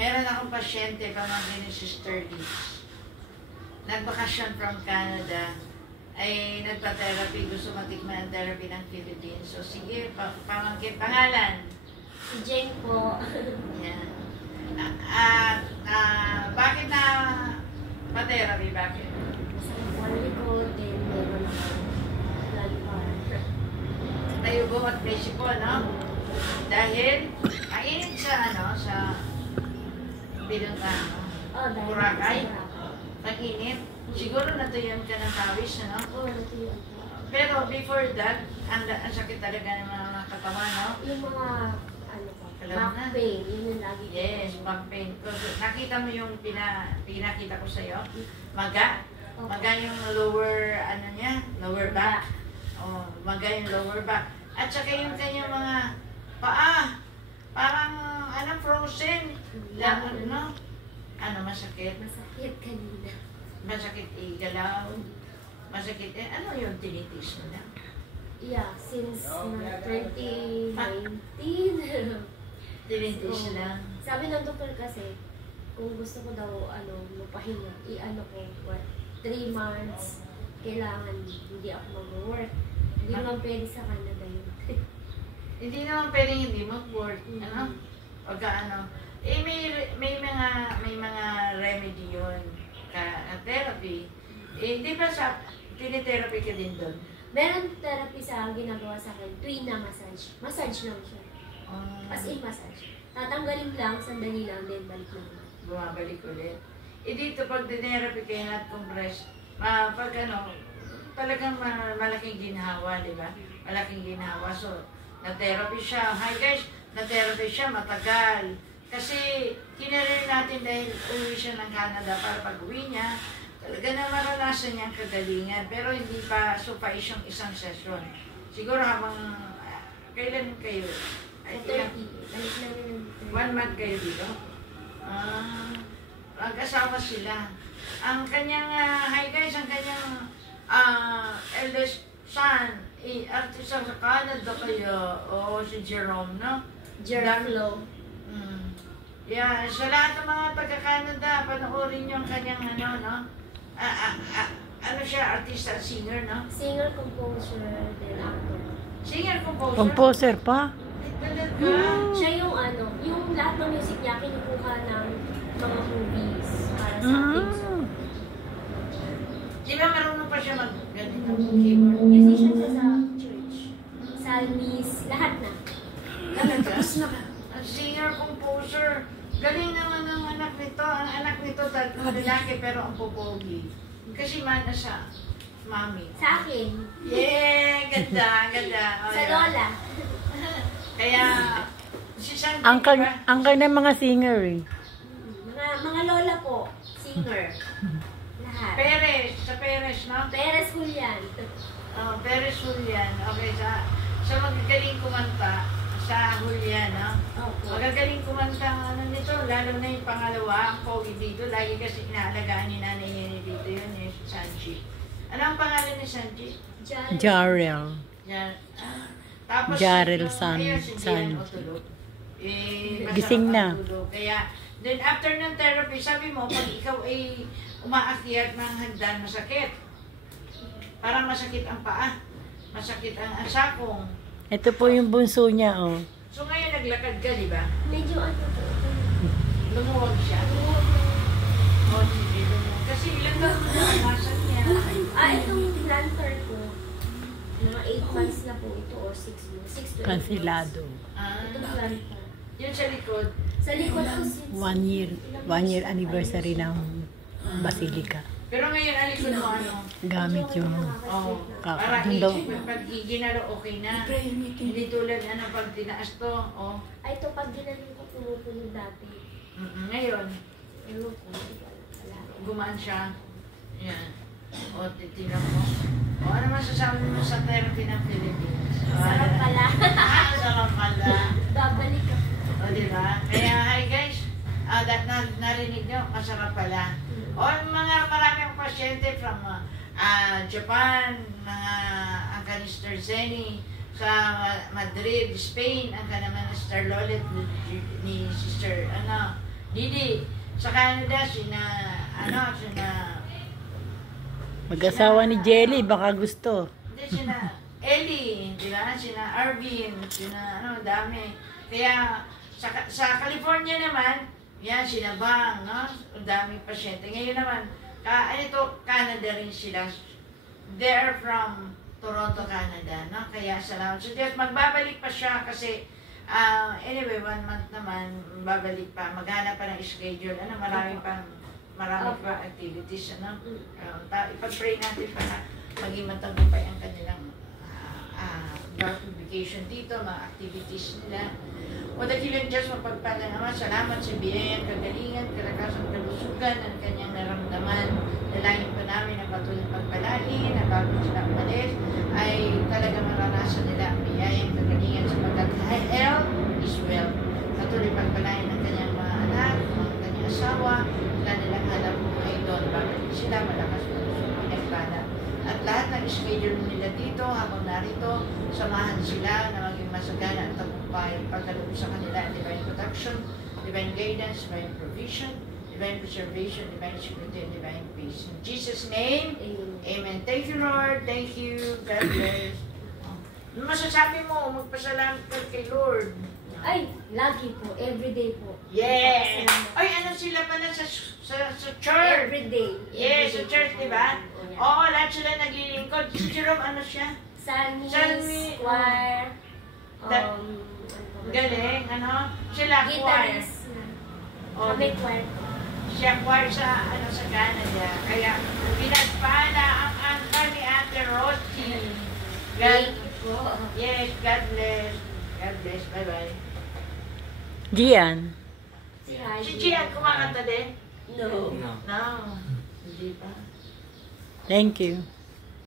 Meron akong pasyente, pamangkin ni Sister Liz. Nagbakasyon from Canada. Ay nagpa-therapy, gusto matikman ang therapy ng Philippines. So sige, pamangkin, pangalan? Si Jane po. Yan. Bakit na pa-therapy? Bakit? Sa family ko, then meron ako lalipar. Tayugo at Mexico, no? Dahil, mainit sa, sa Binungan, no? Oh, dahil Boracay? sa Boracay. Pag-init? Siguro natuyon ka ng pawis, no? Oo, natuyon. Pero before that, ang sakit talaga ng mga katawan, no? Yung mga, Alam back na. pain, yun yung lagi ko. Yes, back pain. Nakita mo yung pinakita ko sa'yo? Maga? Maga yung lower, lower back. Oh, maga yung lower back. At saka yung kanyang mga paa. Parang, frozen. Masakit? Masakit kanina. Masakit igalaw. Masakit ano yung tinitis mo na? Yeah, since 2019. Tinitis lang. Sabi ng doktor kasi, kung gusto ko daw, mapahinga, ko, 3 months, kailangan hindi ako mag-work. Hindi naman pwede sa Canada yun. Hindi naman pwedeng hindi mag-work, Pagka may mga remedy yun, therapy. Di ba tinitherapy ka din doon? Meron therapy sa ginagawa sa akin, tuwina massage. Massage lang siya. As in massage. Tatanggalin lang, sandali lang, then balik na naman. Bumabalik ulit. Dito pag dinerapi kayo at compress, pag talagang malaking ginhawa, di ba? Malaking ginhawa. So, na-therapy siya. Hi guys, na-therapy siya, matagal. Kasi, kinarir natin dahil uwi siya ng Canada para pag-uwi niya, talaga na maranasan niya ang kagalingan. Pero hindi pa suffice yung isang session. Siguro habang, kailan kayo? 30. Balik na rin. 1 month kayo dito? Mag-asawa sila. Ang kanyang, hi guys, ang kanyang eldest son, artista sa Canada kayo, o si Jerome, no? Jerome. Yeah, sa lahat ng mga taga-Canada, panoorin niyo ang kanyang siya, artista, singer, no? Singer, composer, then actor. Singer, composer? Composer pa? Talaga? Siya yung yung lahat ng music niya kinukuha ng mga movies para sa acting song. Di ba marunong pa siya mag-ganito keyboard? Musician siya sa church. Salmis, lahat na. Tapos na. Singer, composer. Galing naman ng anak nito. Ang anak nito, lalaki pero ang popogi. Kasi mana siya, mami. Sa akin. Yeah, ganda, ganda. Oh, Sa lola. Kaya, si Sandy, Angkar ng mga singer eh. Mga lola po. Singer. Lahat. Perez, sa Perez, no? Perez Julian. Perez Julian. Okay, sa magagaling kumanta, sa Julian, no? Opo. Magagaling kumanta ang nito, lalo na yung pangalawa, ang pogi dito. Lagi kasi inaalagaan ni nanay niya dito yun, yung Sanji. Ano ang pangalan ni Sanji? Jarrell. Tapos, Jarrell Sanji. Gising na. Kaya, then after ng therapy, sabi mo, pag ikaw ay umaakyat ng hagdan, masakit. Parang masakit ang paa. Masakit ang sakong. Ito po yung bunso niya, oh. So ngayon naglakad ka, di ba? Medyo po. Lumuwag siya. Oh, sige, lumuwag. Kasi ilan ba nasan niya? Itong plantar ko, mga 8 months na po ito or 6 months. 6 to 8 months. Kansilado. Itong plantar. Yun sa likod. Sa likod ko since 1 year anniversary ng Basilica. Pero ngayon, ang likod mo ano? Gamit yung Para dun daw. pag ginalo, okay na. Hindi tulad pag tinaas to. Oh. Ay, ito pag ginaling ko pumupuno dati. Ngayon, Ewan ko, hindi ko alam pala. gumaan siya. Yan. O, titinan mo. O, ano masasabi mo sa therapy ng Philippines? Sarap pala. Sarap pala. Babalik ako. O, diba? Kaya, hi guys. Narinig nyo, masarap pala. O, mga maraming pasyente from Japan, mga ang kanister Zeni, sa Madrid, Spain, ang kanaman Sister Lolet ni Sister, Didi, sa Canada, sina Mag-asawa ni Jelly, baka gusto. hindi, sina Ellie, di ba? Sina Arvin, dami. Kaya, sa California naman, yan, sina Bang, no? Ang daming pasyente. Ngayon naman, Canada rin sila. They're from Toronto, Canada, no? Kaya salamat sa Diyos. Magbabalik pa siya kasi, anyway, 1 month naman, babalik pa. Maghanap pa ng schedule. Marami pa activities, ipag-pray natin para maging matagumpay ang kanilang vacation dito, mga activities nila. O dakilang Diyos, mapagpala naman, salamat sa biyayang kagalingan, kalakasan, kalusugan, ang kanyang naramdaman. Dalangin po namin ang patuloy pagpalain, na bago sila umalis, ay talaga maranasan nila ang biyayang kagalingan sapagkat health is wealth. Patuloy pagpalain ng kanyang mga anak, ang kanyang asawa, kanilang hanap buhay doon. Bakit sila malakas malusog pinagpala. At lahat ng schedule nila dito, habang narito, samahan sila na maging masagana at tagumpay pagkaloob sa kanila, divine protection, divine guidance, divine provision, divine preservation, divine security, and divine peace. In Jesus' name, amen. Thank you, Lord. Thank you. God bless. Ano masasabi mo? Magpasalamat ka kay Lord. Ay, lagi po. Everyday po. Yes! Ay, ano sila pala sa church? Everyday. Yes, sa church, di ba? Oo, lahat sila naglilingkod. Si Jerome, ano siya? Salmis, choir, Galing, ano? Sila choir. guitarist. Kami choir. Siya choir sa Canada. Kaya, pinagpala ang angka ni Ate Rosie. Thank you po. Yes, God bless. God bless. Bye-bye. Gian. Si Gian, kumakanta din? No. No. Hindi pa. Thank you.